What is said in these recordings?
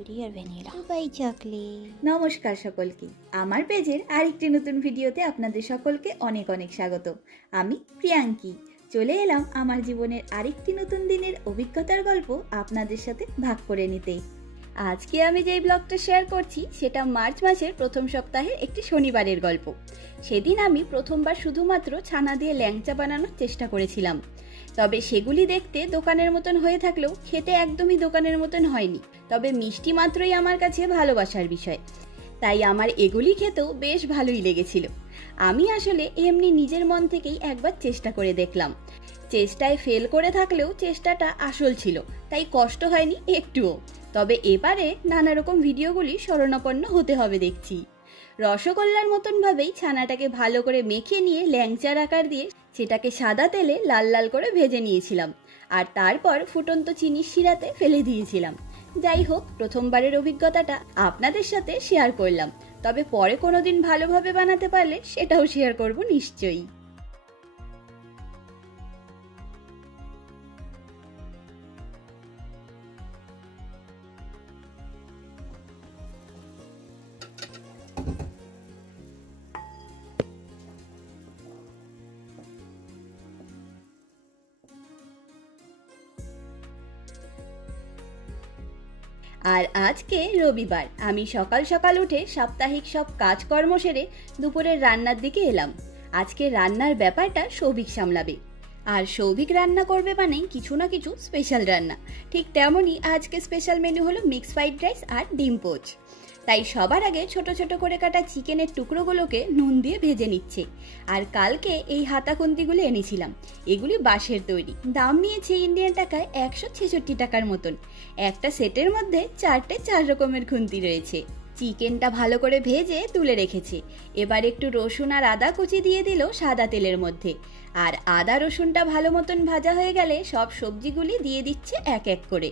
Strawberry আর vanilla Dubai chocolate. নমস্কার সকলকে, আমার পেজের আরেকটি নতুন ভিডিওতে আপনাদের সকলকে অনেক অনেক স্বাগত। আমি প্রিয়াঙ্কি চলে এলাম আমার জীবনের আরেকটি নতুন দিনের অভিজ্ঞতার গল্প আপনাদের সাথে ভাগ করে নিতে। আজকে আমি যেই ব্লগটা শেয়ার করছি সেটা মার্চ মাসের প্রথম সপ্তাহের একটি শনিবারের গল্প। সেদিন আমি প্রথমবার শুধুমাত্র ছানা দিয়ে ল্যাংচা বানানোর চেষ্টা করেছিলাম। তবে সেগুলি দেখতে দোকানের মতন হয়ে থাকলেও খেতে একদমই দোকানের মতন হয়নি। তবে মিষ্টি মাত্রই আমার কাছে ভালোবাসার বিষয়, তাই আমার এগুলি খেতেও বেশ ভালোই লেগেছিল। আমি আসলে এমনি নিজের মন থেকেই একবার চেষ্টা করে দেখলাম। চেষ্টায় ফেল করে থাকলেও চেষ্টাটা আসল ছিল, তাই কষ্ট হয়নি একটুও। তবে এবারে নানা রকম ভিডিওগুলি শরণাপন্ন হতে হবে দেখছি। রসগোল্লার মতন ভাবেই ছানাটাকে ভালো করে মেখে নিয়ে ল্যাংচার আকার দিয়ে সেটাকে সাদা তেলে লাল লাল করে ভেজে নিয়েছিলাম, আর তারপর ফুটন্ত চিনির শিরাতে ফেলে দিয়েছিলাম। যাই হোক, প্রথমবারের অভিজ্ঞতাটা আপনাদের সাথে শেয়ার করলাম। তবে পরে কোনোদিন ভালোভাবে বানাতে পারলে সেটাও শেয়ার করব নিশ্চয়ই। আর আজকে রবিবার, আমি সকাল সকাল উঠে সাপ্তাহিক সব কাজকর্ম সেরে দুপুরের রান্নার দিকে এলাম। আজকে রান্নার ব্যাপারটা সৌভিক সামলাবে, আর সৌভিক রান্না করবে মানে কিছু না কিছু স্পেশাল রান্না। ঠিক তেমনই আজকে স্পেশাল মেনু হলো মিক্স ফ্রাইড রাইস আর ডিম পোচ। তাই সবার আগে ছোট ছোট করে কাটা চিকেনের টুকরোগুলোকে নুন দিয়ে ভেজে নিচ্ছে। আর কালকে এই হাতা খুন্তিগুলি এনেছিলাম, এগুলি বাঁশের তৈরি। দাম নিয়েছে ইন্ডিয়ান টাকায় 166 টাকার মতন। একটা সেটের মধ্যে 4 রকমের খুন্তি রয়েছে। চিকেনটা ভালো করে ভেজে তুলে রেখেছে। এবার একটু রসুন আর আদা কুচি দিয়ে দিল সাদা তেলের মধ্যে। আর আদা রসুনটা ভালো মতন ভাজা হয়ে গেলে সব সবজিগুলি দিয়ে দিচ্ছে এক এক করে।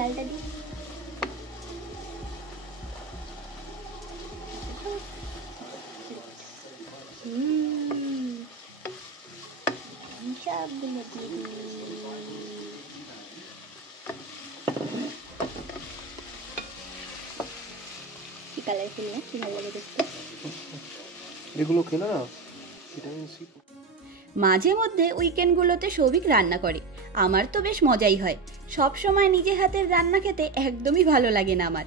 লালটা দিই। সবগুলো দিয়ে দিই। কি কালারফুল না, কি ভালো লাগে দেখতে। এগুলো খেলো না, মাঝে মধ্যে উইকেন্ডগুলোতে সৌভিক রান্না করে। আমার তো বেশ মজাই হয়। সব সময় নিজে হাতের রান্না খেতে একদমই ভালো লাগে না আমার।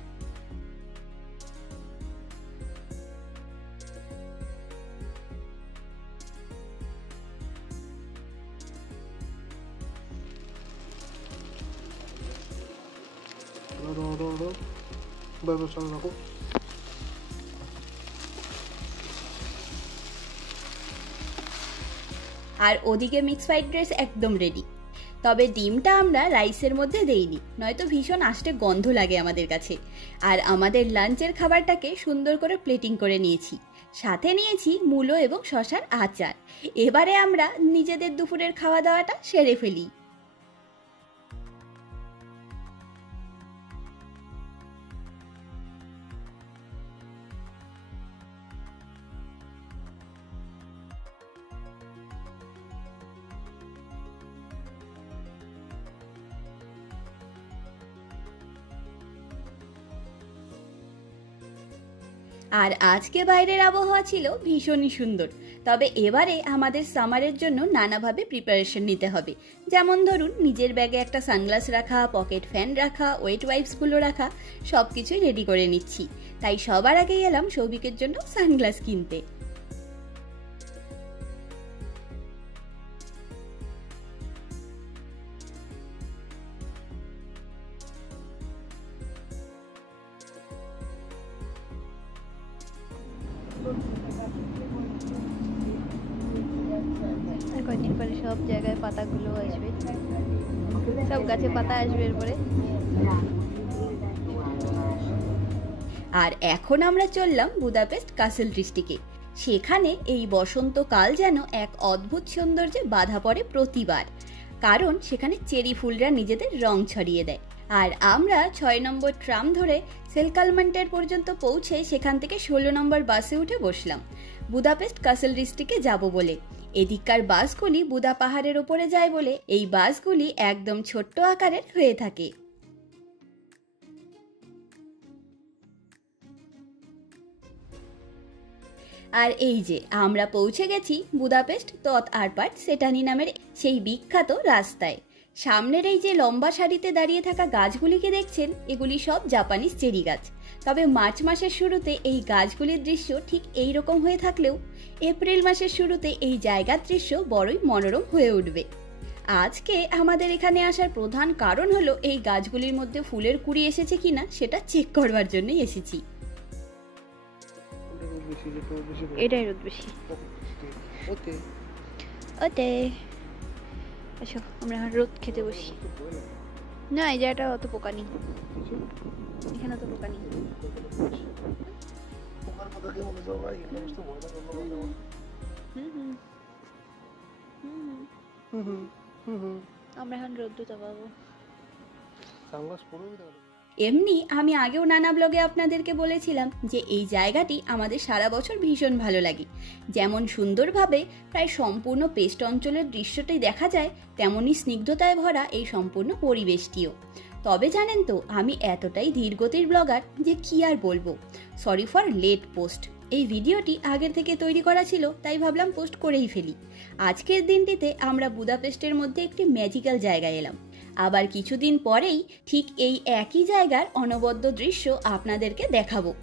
আর ওদিকে মিক্স ফ্রাইড রাইস একদম রেডি। তবে ডিমটা আমরা রাইসের মধ্যে দেইনি, নয়তো ভীষণ আষ্টে গন্ধ লাগে আমাদের কাছে। আর আমাদের লাঞ্চের খাবারটাকে সুন্দর করে প্লেটিং করে নিয়েছি। সাথে নিয়েছি মূলো এবং শসার আচার। এবারে আমরা নিজেদের দুপুরের খাওয়া দাওয়াটা সেরে ফেলি। আর আজকে বাইরের আবহাওয়া ছিল ভীষণই সুন্দর। তবে এবারে আমাদের সামারের জন্য নানাভাবে প্রিপারেশন নিতে হবে। যেমন ধরুন, নিজের ব্যাগে একটা সানগ্লাস রাখা, পকেট ফ্যান রাখা, ওয়েট ওয়াইপসগুলো রাখা, সব কিছুই রেডি করে নিচ্ছি। তাই সবার আগেই এলাম সৌভিকের জন্য সানগ্লাস কিনতে। কয়েকদিন পরে সব জায়গায় পাতাগুলো আসবে, সব গাছে পাতা আসবে এরপরে। আর এখন আমরা চললাম বুদাপেস্ট কাসেল ডিস্ট্রিক্টে। সেখানে এই বসন্তকাল যেন এক অদ্ভুত সৌন্দর্যে বাধা পড়ে প্রতিবার, কারণ সেখানে চেরি ফুলরা নিজেদের রং ছড়িয়ে দেয়। আর আমরা 6 নম্বর ট্রাম ধরে সেলকালমেন্টের পর্যন্ত পৌঁছে সেখান থেকে 16 নম্বর বাসে উঠে বসলাম বুদাপেস্ট কাসেল ডিস্ট্রিক্টে যাব বলে। এদিককার বাসগুলি বুদা পাহাড়ের ওপরে যায় বলে এই বাসগুলি একদম ছোট্ট আকারের হয়ে থাকে। আর এই যে আমরা পৌঁছে গেছি বুদাপেস্ট তৎ আরপাট সেটানি নামের সেই বিখ্যাত রাস্তায়। সামনের এই যে লম্বা সারিতে দাঁড়িয়ে থাকা গাছগুলিকে দেখছেন, এগুলি সব জাপানিজ চেরি গাছ। তবে মার্চ মাসের শুরুতে এই গাছগুলির দৃশ্য ঠিক এই রকম হয়ে থাকলেও এপ্রিল মাসের শুরুতে এই জায়গার দৃশ্য বড়ই মনোরম হয়ে উঠবে। আজকে আমাদের এখানে আসার প্রধান কারণ হলো এই গাছগুলির মধ্যে ফুলের কুড়ি এসেছে কিনা সেটা চেক করবার জন্যই এসেছি। এটাই রোদ বেশি। ওতে আচ্ছা, আমরা এখন রোদ খেতে বসি। না, এই জায়গাটা অত পোকা নেই, এখানে অত পোকা নেই। আমরা এখন রোদ্দুরটা পাবো। এমনি আমি আগেও নানা ব্লগে আপনাদেরকে বলেছিলাম যে এই জায়গাটি আমাদের সারা বছর ভীষণ ভালো লাগে। যেমন সুন্দরভাবে প্রায় সম্পূর্ণ পেস্ট অঞ্চলের দৃশ্যটি দেখা যায়, তেমনই স্নিগ্ধতায় ভরা এই সম্পূর্ণ পরিবেশটিও। তবে জানেন তো, আমি এতটাই ধীরগতির ব্লগার যে কি আর বলবো। Sorry for late post. এই ভিডিওটি আগের থেকে তৈরি করা ছিল, তাই ভাবলাম পোস্ট করেই ফেলি। আজকের দিনটিতে আমরা বুদাপেস্টের মধ্যে একটি ম্যাজিক্যাল জায়গায় এলাম। আবার কিছুদিন পরেই ঠিক এই একই জায়গার অনবদ্য দৃশ্য আপনাদেরকে দেখাবো।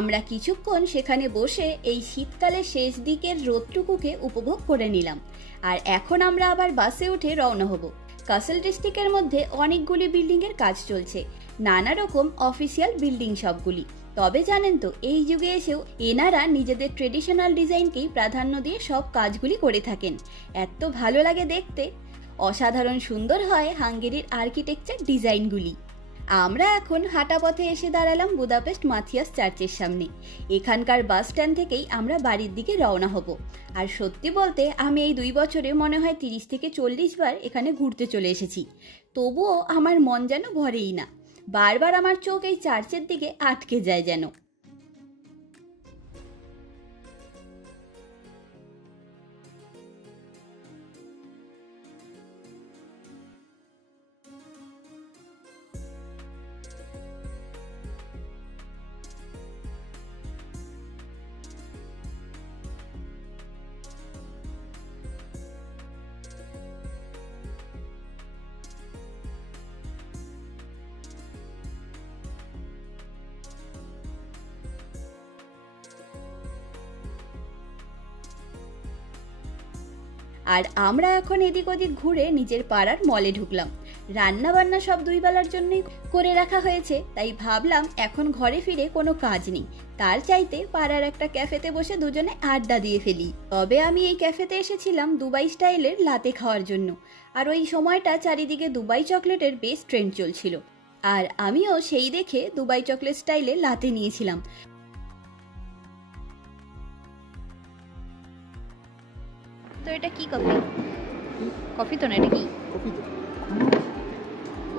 আমরা কিছুক্ষণ সেখানে বসে এই শীতকালের শেষ দিকের রোদটুকুকে উপভোগ করে নিলাম। আর এখন আমরা আবার বাসে উঠে রওনা হব। কাসল ডিস্ট্রিক্টের মধ্যে অনেকগুলি বিল্ডিংয়ের কাজ চলছে, নানা রকম অফিসিয়াল বিল্ডিং সবগুলি। তবে জানেন তো, এই যুগে এসেও এনারা নিজেদের ট্রেডিশনাল ডিজাইনকেই প্রাধান্য দিয়ে সব কাজগুলি করে থাকেন। এত ভালো লাগে দেখতে, অসাধারণ সুন্দর হয় হাঙ্গেরির আর্কিটেকচার ডিজাইনগুলি। আমরা এখন হাঁটা পথে এসে দাঁড়ালাম বুদাপেস্ট মাথিয়াস চার্চের সামনে। এখানকার বাস স্ট্যান্ড থেকেই আমরা বাড়ির দিকে রওনা হব। আর সত্যি বলতে আমি এই 2 বছরে মনে হয় 30 থেকে 40 বার এখানে ঘুরতে চলে এসেছি, তবুও আমার মন যেন ভরেই না। বারবার আমার চোখ এই চার্চের দিকে আটকে যায় যেন। আর আমরা এখন এদিক ওদিক ঘুরে নিজের পাড়ার মলে ঢুকলাম। রান্না বান্না সব 2 বেলার জন্যই করে রাখা হয়েছে, তাই ভাবলাম এখন ঘরে ফিরে কোনো কাজ নেই, তার চাইতে পাড়ার একটা ক্যাফেতে বসে দুজনে আড্ডা দিয়ে ফেলি। তবে আমি এই ক্যাফেতে এসেছিলাম দুবাই স্টাইলের লাতে খাওয়ার জন্য। আর ওই সময়টা চারিদিকে দুবাই চকলেটের বেশ ট্রেন্ড চলছিল, আর আমিও সেই দেখে দুবাই চকলেট স্টাইলে লাতে নিয়েছিলাম। তো এটা কি কফি? কফি তো না, এটা কি? কফি তো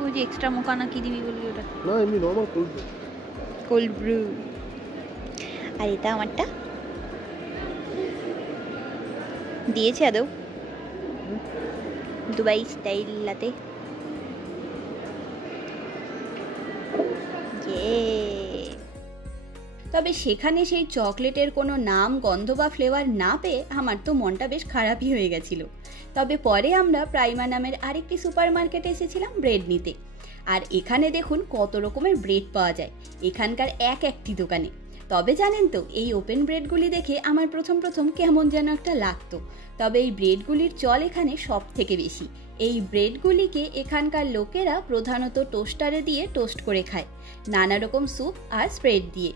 ওই যে এক্সট্রা মোকা না কি দিবি বললি ওটা? না, এমনি normal cold brew. Cold brew. আর এটা আমারটা দিয়েছে আদৌ দুবাই স্টাইল লাতে। তবে সেখানে সেই চকলেটের কোনো নাম, গন্ধ বা ফ্লেভার না পেয়ে আমার তো মনটা বেশ খারাপই হয়ে গেছিল। তবে পরে আমরা প্রাইমা নামের আরেকটি সুপার মার্কেটে এসেছিলাম ব্রেড নিতে। আর এখানে দেখুন কত রকমের ব্রেড পাওয়া যায় এখানকার একটি দোকানে। তবে জানেন তো, এই ওপেন ব্রেডগুলি দেখে আমার প্রথম কেমন যেন একটা লাগতো। তবে এই ব্রেডগুলির চল এখানে সব থেকে বেশি। এই ব্রেডগুলিকে এখানকার লোকেরা প্রধানত টোস্টারে দিয়ে টোস্ট করে খায়, নানা রকম স্যুপ আর স্প্রেড দিয়ে।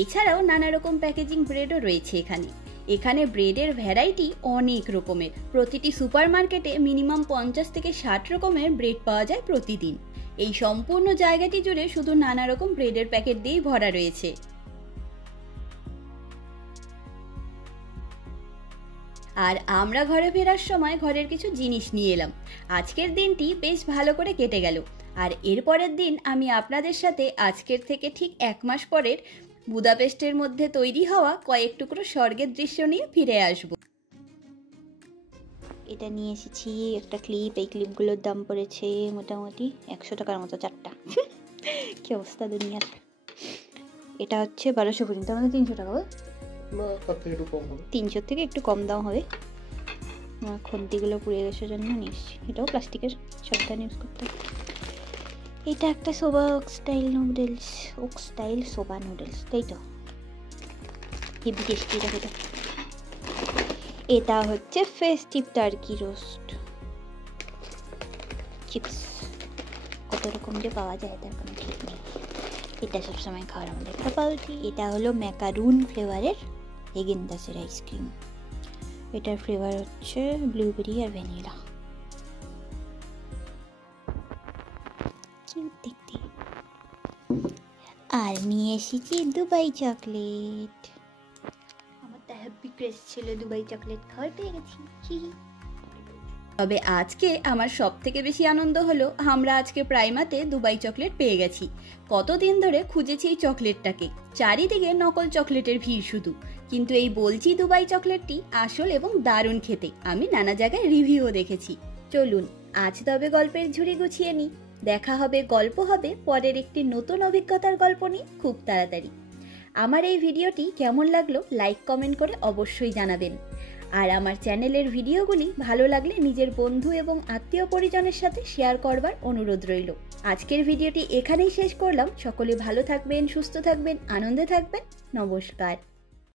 এছাড়াও নানা রকম প্যাকেজিং ব্রেডও রয়েছে এখানে। এখানে ব্রেডের ভ্যারাইটি অনেক রকমের। প্রতিটি সুপার মার্কেটে মিনিমাম 50 থেকে 60 রকমের ব্রেড পাওয়া যায় প্রতিদিন। এই সম্পূর্ণ জায়গাটি জুড়ে শুধু নানা রকম ব্রেডের প্যাকেট দিয়েই ভরা রয়েছে। আর আমরা ঘরে ফেরার সময় ঘরের কিছু জিনিস নিয়ে এলাম। আজকের দিনটি বেশ ভালো করে কেটে গেল। আর এরপরের দিন আমি আপনাদের সাথে আজকের থেকে ঠিক 1 মাস পরের বুদাপেস্টের মধ্যে তৈরি হওয়া কয়েক টুকরো স্বর্গের দৃশ্য নিয়ে ফিরে আসব। এটা নিয়ে এসেছি একটা ক্লিপ। এই ক্লিপগুলোর দাম পড়েছে মোটামুটি 100 টাকার মতো 4টা। কি অবস্থা দুনিয়ার। এটা হচ্ছে 1200 পর্যন্ত, আমাদের 300 টাকা হবে না, তার থেকে একটু কম হবে। 300 থেকে একটু কম দাম হবে। আমার খন্তিগুলো পুড়ে গেছে জন্য নিয়ে এসেছি। এটাও প্লাস্টিকের, সাবধানে ইউজ করতে। এটা একটা Soba okay style Soba noodles, তাই তো? হেভি টেস্টি এটা খেতে। এটা হচ্ছে ফেস্টিভ টার্কি রোস্ট চিপস। কত রকম যে পাওয়া যায় তার কোনো ঠিক নেই। এটা সবসময় খাওয়ার আমাদের একটা পাউটি। এটা হলো ম্যাকারুন ফ্লেভারের হেগেনদাসের আইসক্রিম। এটার ফ্লেভার হচ্ছে ব্লুবেরি আর ভ্যানিলা। কিউট দেখতে। আর নিয়ে এসেছি দুবাই চকলেট। আমার তো হ্যাপি ক্রেজ ছিল দুবাই চকলেট খাওয়ার, পেয়ে গেছি। তবে আজকে আমার সব থেকে বেশি আনন্দ হলো আমরা আজকে প্রাইমাতে দুবাই চকলেট পেয়ে গেছি। কতদিন ধরে খুঁজেছি এই চকলেটটাকে, চারিদিকে নকল চকলেটের ভিড় শুধু, কিন্তু এই বলছি দুবাই চকলেটটি আসল এবং দারুণ খেতে। আমি নানা জায়গায় রিভিউও দেখেছি। চলুন আজ তবে গল্পের ঝুড়ি গুছিয়ে নিই। দেখা হবে, গল্প হবে পরের একটি নতুন অভিজ্ঞতার গল্প নিয়ে খুব তাড়াতাড়ি। আমার এই ভিডিওটি কেমন লাগলো লাইক কমেন্ট করে অবশ্যই জানাবেন। আর আমার চ্যানেলের ভিডিওগুলি ভালো লাগলে নিজের বন্ধু এবং আত্মীয় পরিজনের সাথে শেয়ার করবার অনুরোধ রইল। আজকের ভিডিওটি এখানেই শেষ করলাম। সকলে ভালো থাকবেন, সুস্থ থাকবেন, আনন্দে থাকবেন। নমস্কার।